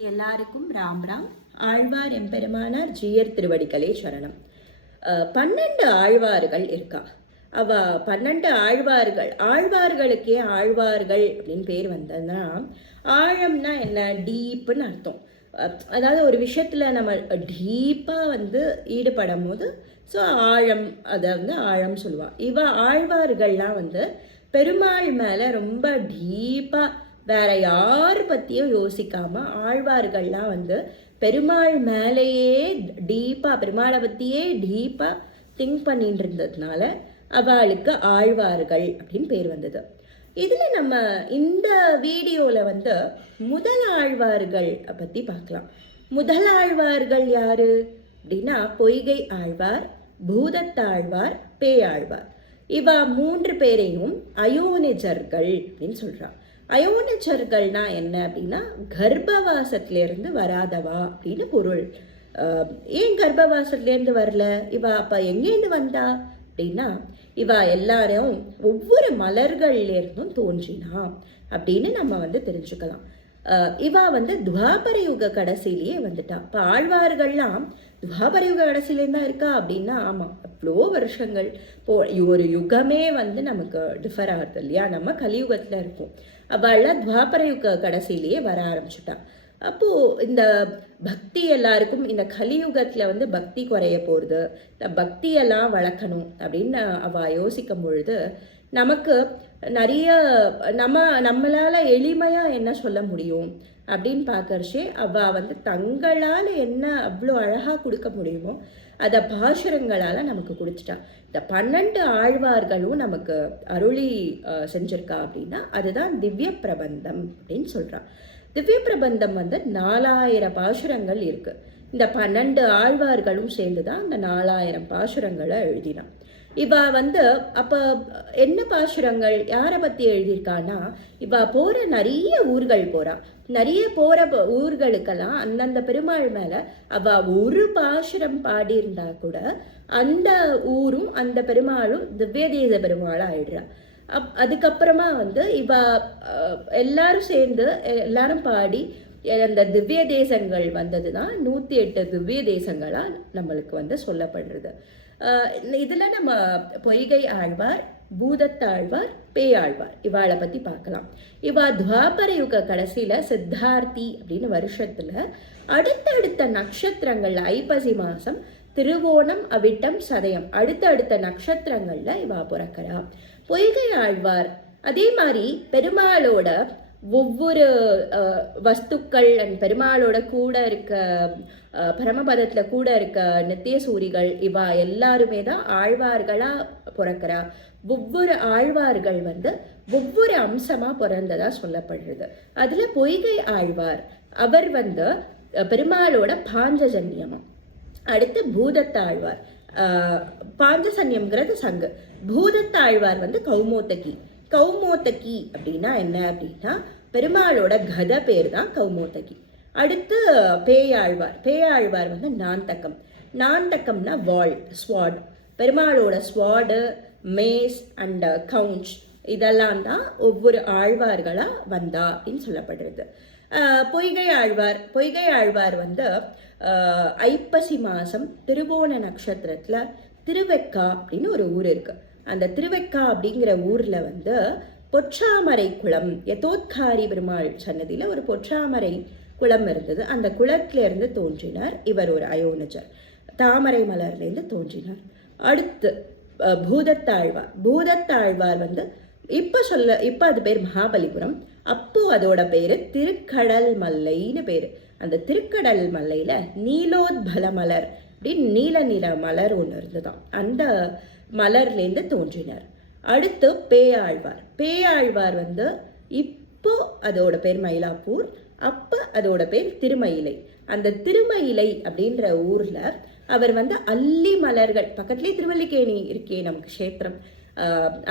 எல்லாருக்கும் ராம் ராம். ஆழ்வார் எம்பெருமானார் ஜீயர் திருவடிகளே சரணம். 12 ஆழ்வார்கள் இருக்கா. அவ 12 ஆழ்வார்களுக்கே ஆழ்வார்கள் அப்படின்னு பேர் வந்ததுன்னா, ஆழம்னா என்ன, டீப்புன்னு அர்த்தம். அதாவது ஒரு விஷயத்துல நம்ம டீப்பாக ஈடுபடும் போது ஸோ ஆழம், அதை ஆழம் சொல்லுவா. ஆழ்வார்கள்லாம் பெருமாள் மேலே ரொம்ப டீப்பாக வேற யார் பற்றியும் யோசிக்காம ஆழ்வார்கள்லாம் பெருமாள் மேலேயே டீப்பாக, பெருமாளை பற்றியே டீப்பாக திங்க் பண்ணிட்டு இருந்ததுனால அவளுக்கு ஆழ்வார்கள் அப்படின்னு பேர் வந்தது. இதில் நம்ம இந்த வீடியோவில் முதல் ஆழ்வார்கள் பற்றி பார்க்கலாம். முதல் ஆழ்வார்கள் யாரு அப்படின்னா பொய்கை ஆழ்வார், பூதத்தாழ்வார், பேயாழ்வார். 3 பேரையும் அயோனிஜர்கள் அப்படின்னு சொல்கிறான். அயோனிஜர்கள்னா என்ன அப்படின்னா கர்ப்பவாசத்திலேருந்து வராதவா அப்படின்னு பொருள். ஏன் கர்ப்பவாசத்துலேருந்து வரல அப்போ எங்கேருந்து வந்தா அப்படின்னா எல்லாரும் ஒவ்வொரு மலர்கள்லேருந்தும் தோன்றினா அப்படின்னு நம்ம தெரிஞ்சுக்கலாம். துவாபர யுக கடைசியிலேயே வந்துட்டா. இப்போ ஆழ்வார்கள்லாம் துவாபர யுக கடைசியிலேருந்து தான் இருக்கா அப்படின்னா ஆமாம், அவ்வளோ வருஷங்கள் ஒரு யுகமே நமக்கு டிஃபர் ஆகுது இல்லையா. நம்ம கலியுகத்தில் இருக்கோம், அவள்லாம் துவாபர யுக கடைசியிலேயே வர ஆரம்பிச்சுட்டா. அப்போது இந்த பக்தி எல்லாருக்கும் இந்த கலியுகத்தில் பக்தி குறைய போகிறது, இந்த பக்தியெல்லாம் வளர்க்கணும் அப்படின்னு அவள் யோசிக்கும் பொழுது நமக்கு நிறைய நம்மளால் எளிமையாக என்ன சொல்ல முடியும் அப்படின்னு பார்க்கறச்சே அவள் தங்களால் என்ன அவ்வளோ அழகாக கொடுக்க முடியுமோ அதை பாசுரங்களால் நமக்கு கொடுத்துட்டா. இந்த 12 ஆழ்வார்களும் நமக்கு அருளி செஞ்சிருக்கா அப்படின்னா அதுதான் திவ்ய பிரபந்தம் அப்படின்னு சொல்கிறான். திவ்ய பிரபந்தம் 4000 பாசுரங்கள் இருக்குது. இந்த 12 ஆழ்வார்களும் சேர்ந்து தான் அந்த 4000 பாசுரங்களை எழுதினான். அப்போ என்ன பாசுரங்கள் யாரை பற்றி எழுதியிருக்கான்னா, போகிற நிறைய ஊர்கள் போகிறா. நிறைய போகிற ஊர்களுக்கெல்லாம் அந்தந்த பெருமாள் மேலே ஒரு பாசுரம் பாடியிருந்தா கூட அந்த ஊரும் அந்த பெருமாளும் திவ்யதேச பெருமாளாக ஆயிடுறா. அதுக்கப்புறமா எல்லாரும் சேர்ந்து எல்லாரும் பாடி அந்த திவ்ய தேசங்கள் வந்தது தான் 108 திவ்ய தேசங்களாக நம்மளுக்கு சொல்லப்படுறது. இதில் நம்ம பொய்கை ஆழ்வார், பூதத்தாழ்வார், பேயாழ்வார் இவாளை பற்றி பார்க்கலாம். துவாபர யுக கடைசியில் சித்தார்த்தி அப்படின்னு வருஷத்தில் அடுத்தடுத்த நட்சத்திரங்கள் ஐப்பசி மாதம் திருவோணம், அவிட்டம், சதயம் அடுத்தடுத்த நட்சத்திரங்களில் பிறக்கிறா. பொய்கை ஆழ்வார் அதே மாதிரி பெருமாளோட ஒவ்வொரு வஸ்துக்கள் அண்ட் பெருமாளோட கூட இருக்க பரமபதத்தில் கூட இருக்க நித்திய சூரிகள் எல்லாருமே தான் ஆழ்வார்களாக பிறக்கிறா. ஒவ்வொரு ஆழ்வார்கள் ஒவ்வொரு அம்சமாக பிறந்ததா சொல்லப்படுறது. அதில் பொய்கை ஆழ்வார் அவர் பெருமாளோட பாஞ்சஜன்யமா. அடுத்து பூதத்தாழ்வார், பாஞ்சசன்யம்ங்கிறது சங்கு. பூதத்தாழ்வார் கௌமோத்தகி. கௌமோத்தகி அப்படின்னா என்ன அப்படின்னா பெருமாளோட கத பேர் தான் கௌமோத்தகி. அடுத்து பேயாழ்வார். பேயாழ்வார் நாந்தகம். நாந்தகம்னா வாள், ஸ்வாட். பெருமாளோட ஸ்வாடு, மேஸ் அண்ட் கவுஞ்ச் இதெல்லாம் தான் ஒவ்வொரு ஆழ்வார்களாக வந்தா அப்படின்னு சொல்லப்படுறது. பொய்கை ஆழ்வார். பொய்கை ஆழ்வார் ஐப்பசி மாதம் திருவோண நட்சத்திரத்தில் திருவெக்கா அப்படின்னு ஒரு ஊர் இருக்குது. அந்த திருவெக்கா அப்படிங்கிற ஊரில் பொற்றாமரை குளம், யதோத்காரி பெருமாள் சன்னதியில் ஒரு பொற்றாமரை குளம் இருந்தது. அந்த குளத்திலேருந்து தோன்றினார் இவர், ஒரு அயோனிஜர். தாமரை மலர்லேருந்து தோன்றினார். அடுத்து பூதத்தாழ்வார். பூதத்தாழ்வார் இப்போ அது பேர் மகாபலிபுரம். அப்போது அதோட பேர் திருக்கடல் மல்லைன்னு பேர். அந்த திருக்கடல் மல்லையில் நீலோத்பல மலர் அப்படின்னு நீல நிற மலர் ஒன்று இருந்துதான். அந்த மலர்லேருந்து தோன்றினார். அடுத்து பேயாழ்வார். பேயாழ்வார் இப்போ அதோட பேர் மயிலாப்பூர், அப்போ அதோட பேர் திருமயிலை. அந்த திருமயிலை அப்படின்ற ஊரில் அவர் அல்லி மலர்கள், பக்கத்துலேயே திருவல்லிக்கேணி இருக்கே நமக்கு க்ஷேத்திரம்,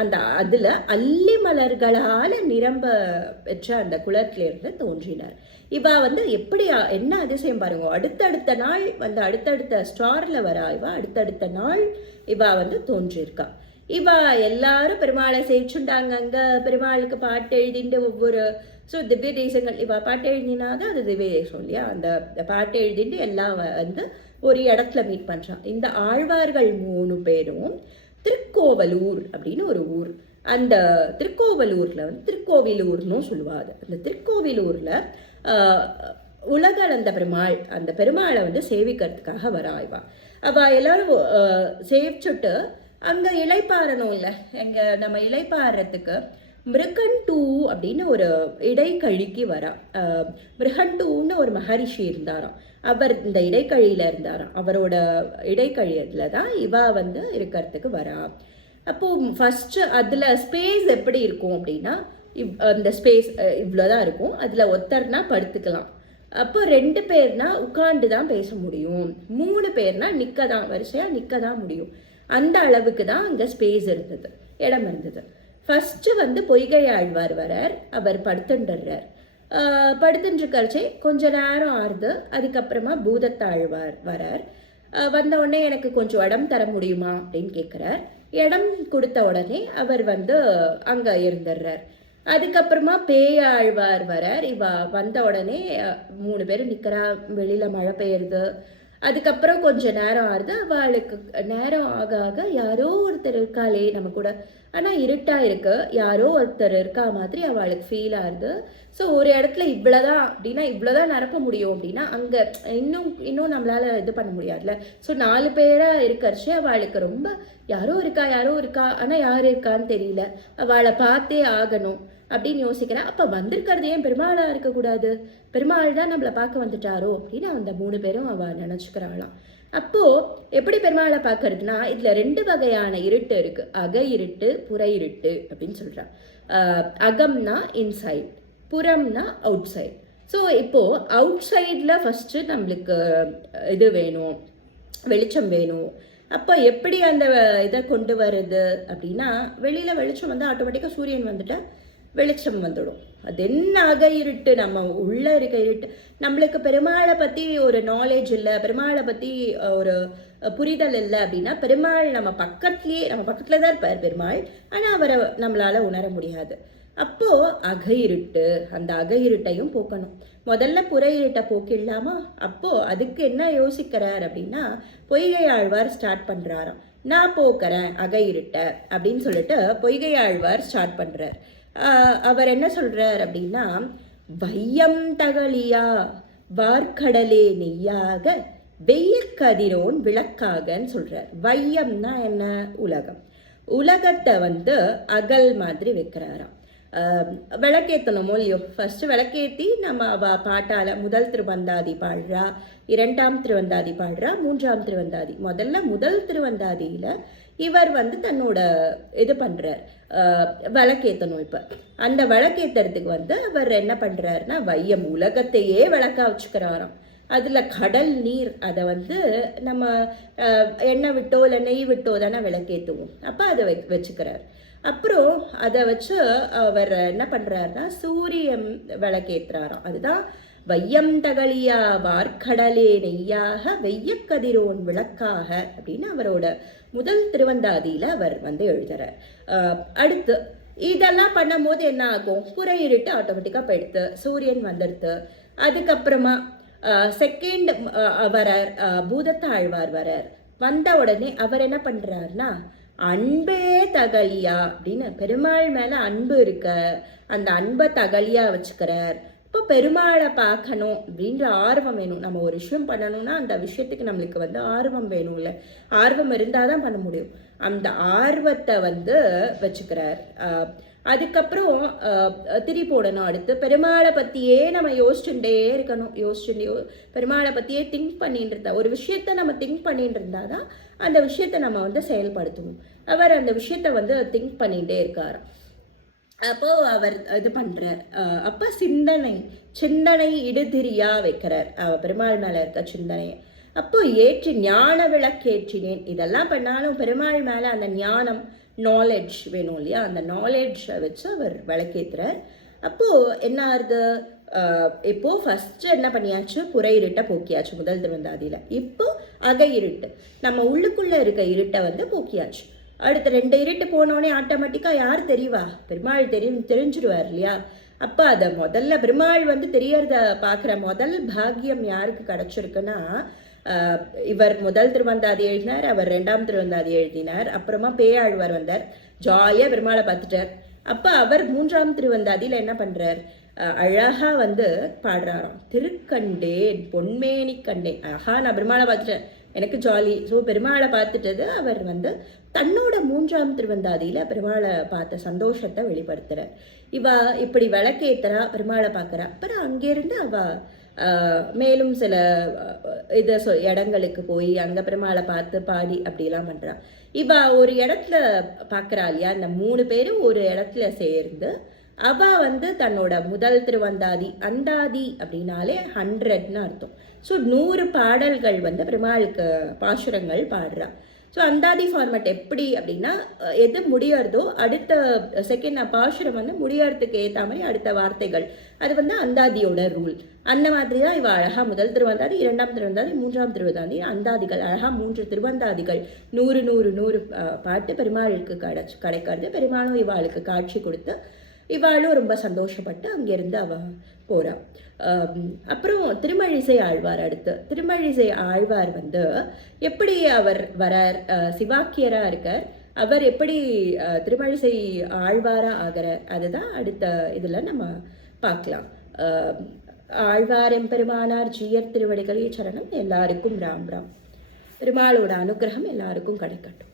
அந்த அதில் அல்லி மலர்களால் நிரம்ப பெற்ற அந்த குளத்திலிருந்து தோன்றினார். எப்படி என்ன அதிசயம் பாருங்க, அடுத்தடுத்த நாள் அடுத்தடுத்த ஸ்டாரில் வரா. அடுத்தடுத்த நாள் தோன்றியிருக்கா. எல்லாரும் பெருமாளை சேர்ச்சுண்டாங்க. அங்கே பெருமாளுக்கு பாட்டு எழுதிட்டு ஒவ்வொரு ஸோ திவ்ய தேசங்கள் இப்போ பாட்டு எழுதினாதான் அது திவ்ய தேசம் இல்லையா. அந்த பாட்டு எழுதிட்டு எல்லாம் வந்து ஒரு இடத்துல மீட் பண்ணுறான். இந்த ஆழ்வார்கள் 3 பேரும் திருக்கோவலூர் அப்படின்னு ஒரு ஊர். அந்த திருக்கோவலூரில் வந்து திருக்கோவிலூர்னு சொல்லுவாங்க. அந்த திருக்கோவிலூரில் உலகளந்த பெருமாள், அந்த பெருமாளை வந்து சேவிக்கிறதுக்காக வராய்வா. அவள் எல்லாரும் சேவிச்சுட்டு அங்கே இலைப்பாறணும் இல்லை, எங்கள் நம்ம இலைப்பாறத்துக்கு மிருகண்டூ அப்படின்னு ஒரு இடைக்கழிக்கு வரா. மிருகண்டூன்னு ஒரு மகரிஷி இருந்தாராம். அவர் இந்த இடைக்கழியில் இருந்தாராம். அவரோட இடைக்கழியத்தில் தான் இவா வந்து இருக்கிறதுக்கு வரா. அப்போது ஃபஸ்ட்டு அதில் ஸ்பேஸ் எப்படி இருக்கும் அப்படின்னா, அந்த ஸ்பேஸ் இவ்வளோதான் இருக்கும். அதில் ஒருத்தர்னா படுத்துக்கலாம். அப்போ 2 பேர்னா உட்காண்டு தான் பேச முடியும். 3 பேர்னா நிற்க தான், வரிசையாக நிற்க தான் முடியும். அந்த அளவுக்கு தான் அங்கே ஸ்பேஸ் இருந்தது, இடம் இருந்தது. ஃபஸ்ட்டு வந்து பொய்கை ஆழ்வார் வரார். அவர் படுத்துட்டுறார். படுத்துட்டுருக்கறச்சே கொஞ்ச நேரம் ஆறுது. அதுக்கப்புறமா பூதத்தாழ்வார் வரார். வந்த உடனே எனக்கு கொஞ்சம் இடம் தர முடியுமா அப்படின்னு கேட்குறார். இடம் கொடுத்த உடனே அவர் வந்து அங்கே இருந்துடுறார். அதுக்கப்புறமா பேயாழ்வார் வரார். இவ வந்த உடனே 3 பேரும் நிற்கிறா. வெளியில் மழை பெய்யுறது. அதுக்கப்புறம் கொஞ்சம் நேரம் ஆகுது. அவளுக்கு நேரம் ஆக ஆக யாரோ ஒருத்தர் இருக்காளே நம்ம கூட, ஆனால் இருட்டாக இருக்கு, யாரோ ஒருத்தர் இருக்கா மாதிரி அவளுக்கு ஃபீல் ஆகுது. ஸோ ஒரு இடத்துல இவ்வளோதான் அப்படின்னா இவ்வளோதான் நிரப்ப முடியும் அப்படின்னா அங்கே இன்னும் நம்மளால் இது பண்ண முடியாதுல்ல. ஸோ 4 பேராக இருக்கிறச்சு அவளுக்கு ரொம்ப யாரோ இருக்கா ஆனால் யார் இருக்கான்னு தெரியல, அவளை பார்த்தே ஆகணும் அப்படின்னு யோசிக்கிறேன். அப்போ வந்திருக்கிறது ஏன் பெருமாளாக இருக்கக்கூடாது, பெருமாள் தான் நம்மளை பார்க்க வந்துட்டாரோ அப்படின்னு அந்த 3 பேரும் அவள் நினச்சிக்கிறாளாம். அப்போது எப்படி பெருமாளை பார்க்கறதுனா, இதில் 2 வகையான இருட்டு இருக்குது. அக இருட்டு, புற இருட்டு அப்படின்னு சொல்கிறான். அகம்னா இன்சைட், புறம்னா அவுட் சைட். ஸோ இப்போது அவுட் சைடில் ஃபஸ்ட்டு நம்மளுக்கு இது வேணும், வெளிச்சம் வேணும். அப்போ எப்படி அந்த இதை கொண்டு வருது அப்படின்னா, வெளியில் வெளிச்சம் வந்து ஆட்டோமேட்டிக்காக சூரியன் வந்துட்டா வெளிச்சம் வந்துடும். அது என்ன அக இருட்டு, நம்ம உள்ளே இருக்க இருட்டு. நம்மளுக்கு பெருமாளை பற்றி ஒரு நாலேஜ் இல்லை, பெருமாளை பற்றி ஒரு புரிதல் இல்லை அப்படின்னா, பெருமாள் நம்ம பக்கத்தில் தான் இருப்பார் பெருமாள், ஆனால் அவரை நம்மளால் உணர முடியாது. அப்போது அக இருட்டு, அந்த அக இருட்டையும் போக்கணும். முதல்ல புற இருட்டை போக்கிடலாமா? அப்போது அதுக்கு என்ன யோசிக்கிறார் அப்படின்னா, பொய்கை ஆழ்வார் ஸ்டார்ட் பண்ணுறாராம். நான் போக்குறேன் அக இருட்டை அப்படின்னு சொல்லிட்டு பொய்கை ஆழ்வார் ஸ்டார்ட் பண்ணுறார். அவர் என்ன சொல்கிறார் அப்படின்னா, வையம் தகலியா வார்க்கடலே நெய்யாக வெய்ய கதிரோன் விளக்காகன்னு சொல்கிறார். வையம்னா என்ன? உலகம். உலகத்தை வந்து அகல் மாதிரி வைக்கிறாராம். விளக்கேற்றணுமோ இல்லையோ, ஃபஸ்ட்டு விளக்கேற்றி நம்ம பாட்டால் முதல் திருவந்தாதி பாடுறா, 2ஆம் திருவந்தாதி பாடுறா, 3ஆம் திருவந்தாதி. முதல் திருவந்தாதியில் இவர் வந்து தன்னோட இது பண்ணுறார், விளக்கேற்றணும். இப்போ அந்த விளக்கேற்றுறதுக்கு வந்து அவர் என்ன பண்ணுறாருன்னா, வையம் உலகத்தையே விளக்கா வச்சுக்கிறாராம். அதில் கடல் நீர், அதை வந்து நம்ம எண்ணெய் விட்டோ இல்லை நெய் விட்டோ தானே விளக்கேற்றுவோம். அப்போ அதை வச்சுக்கிறார். அப்புறம் அதை வச்சு அவர் என்ன பண்ணுறாருனா சூரியன் விளக்கேற்றுறாராம். அதுதான் வையம் தகலியா வார்க்கடலே நெய்யாக வெய்ய கதிரோன் விளக்காக அப்படின்னு அவரோட முதல் திருவந்தாதியில் அவர் வந்து எழுதுறார். அடுத்து இதெல்லாம் பண்ணும்போது என்ன ஆகும்? புற இருட்டு ஆட்டோமேட்டிக்காக போயிடுத்து, சூரியன் வந்துடுது. அதுக்கப்புறமா செகண்ட் வரார், பூதத்தாழ்வார் வரார். வந்த உடனே அவர் என்ன பண்ணுறாருனா, அன்பே தகலியா அப்படின்னு பெருமாள் மேலே அன்பு இருக்க, அந்த அன்பை தகலியா வச்சுக்கிறார். இப்போ பெருமாளை பார்க்கணும் அப்படின்ற ஆர்வம் வேணும். நம்ம ஒரு விஷயம் பண்ணணும்னா அந்த விஷயத்துக்கு நம்மளுக்கு வந்து ஆர்வம் வேணும் இல்லை, ஆர்வம் இருந்தால் தான் பண்ண முடியும். அந்த ஆர்வத்தை வந்து வச்சுக்கிறார். அதுக்கப்புறம் திரி போடணும். அடுத்து பெருமாளை பற்றியே நம்ம யோசிச்சுட்டே இருக்கணும். பெருமாளை பற்றியே திங்க் பண்ணிட்டு இருந்தா, ஒரு விஷயத்த நம்ம திங்க் பண்ணிட்டு இருந்தால் தான் அந்த விஷயத்தை நம்ம வந்து செயல்படுத்தணும். அவர் அந்த விஷயத்த வந்து திங்க் பண்ணிகிட்டே இருக்கார். அப்போது அவர் இது பண்ணுறார். அப்போ சிந்தனை இடுதிரியாக வைக்கிறார் பெருமாள் மேலே இருக்க சிந்தனையை. அப்போது ஏற்றி ஞான விளக்கேற்றினேன். இதெல்லாம் பண்ணாலும் பெருமாள் மேலே அந்த ஞானம், நாலேஜ் வேணும் இல்லையா, அந்த நாலேஜை வச்சு அவர் விளக்கேற்றுறார். அப்போது என்ன ஆகுது? இப்போது ஃபஸ்ட்டு என்ன பண்ணியாச்சு? புற இருட்டை போக்கியாச்சு முதல் திருவந்தாதியில். இப்போது அக இருட்டு, நம்ம உள்ளுக்குள்ளே இருக்க இருட்டை வந்து போக்கியாச்சு. அடுத்த 2 இருட்டு போனோடனே ஆட்டோமேட்டிக்காக யார் தெரியவா? பெருமாள் தெரிஞ்சிடுவார் இல்லையா. அப்போ அதை முதல்ல பெருமாள் வந்து தெரியறத பார்க்குற முதல் பாக்கியம் யாருக்கு கிடச்சிருக்குன்னா, இவர் முதல் திருவந்தாதி எழுதினார், அவர் ரெண்டாம் திருவந்தாதி எழுதினார், அப்புறமா பேயாழ்வார் வந்தார், ஜாலியாக பெருமாளை பார்த்துட்டார். அப்போ அவர் மூன்றாம் திருவந்தாதியில் என்ன பண்ணுறார், அழகா வந்து பாடுறாராம், திருக்கண்டேன் பொன்மேனி கண்டேன். நான் பெருமாளை பார்த்துட்டேன், எனக்கு ஜாலி. ஸோ பெருமாளை பார்த்துட்டது அவர் வந்து தன்னோட மூன்றாம் திருவந்தாதியில் பெருமாளை பார்த்த சந்தோஷத்தை வெளிப்படுத்துகிறார். இவ இப்படி விளக்கேத்துறா, பெருமாளை பார்க்குறா. அப்புறம் அங்கேருந்து அவ மேலும் சில இடங்களுக்கு போய் அங்கே பெருமாளை பார்த்து பாடி அப்படிலாம் பண்ணுறா. இவ ஒரு இடத்துல பார்க்குறா இல்லையா, இந்த 3 பேரும் ஒரு இடத்துல சேர்ந்து அவ வந்து தன்னோட முதல் திருவந்தாதி, அந்தாதி அப்படின்னாலே 100ன்னு அர்த்தம். ஸோ 100 பாடல்கள் வந்து பெருமாளுக்கு பாசுரங்கள் பாடுறா. ஸோ அந்தாதி ஃபார்மேட் எப்படி அப்படின்னா, எது முடியறதோ அடுத்த செகண்ட் பாசுரம் வந்து முடியறதுக்கு ஏற்ற மாதிரி அடுத்த வார்த்தைகள், அது வந்து அந்தாதியோட ரூல். அந்த மாதிரி தான் இவ அழகா முதல் திருவந்தாதி, 2ஆம் திருவந்தாதி, 3ஆம் திருவந்தாதி, அந்தாதிகள் அழகா 3 திருவந்தாதிகள் 100 100 100 பாட்டு பெருமாளுக்கு கிடைக்கிறது. பெருமாளும் இவாளுக்கு காட்சி கொடுத்து இவாளும் ரொம்ப சந்தோஷப்பட்டு அங்கேருந்து அவ போறா. அப்புறம் திருமழிசை ஆழ்வார். அடுத்து திருமழிசை ஆழ்வார் வந்து எப்படி அவர் வரார், சிவாக்கியரா இருக்கார், அவர் எப்படி திருமழிசை ஆழ்வாரா ஆகிறார், அதுதான் அடுத்த இதில் நம்ம பார்க்கலாம். ஆழ்வார் எம்பெருமானார் ஜீயர் திருவடிகளே சரணம். எல்லாருக்கும் ராம் ராம். பெருமாளோட அனுகிரகம் எல்லாருக்கும் கிடைக்கட்டும்.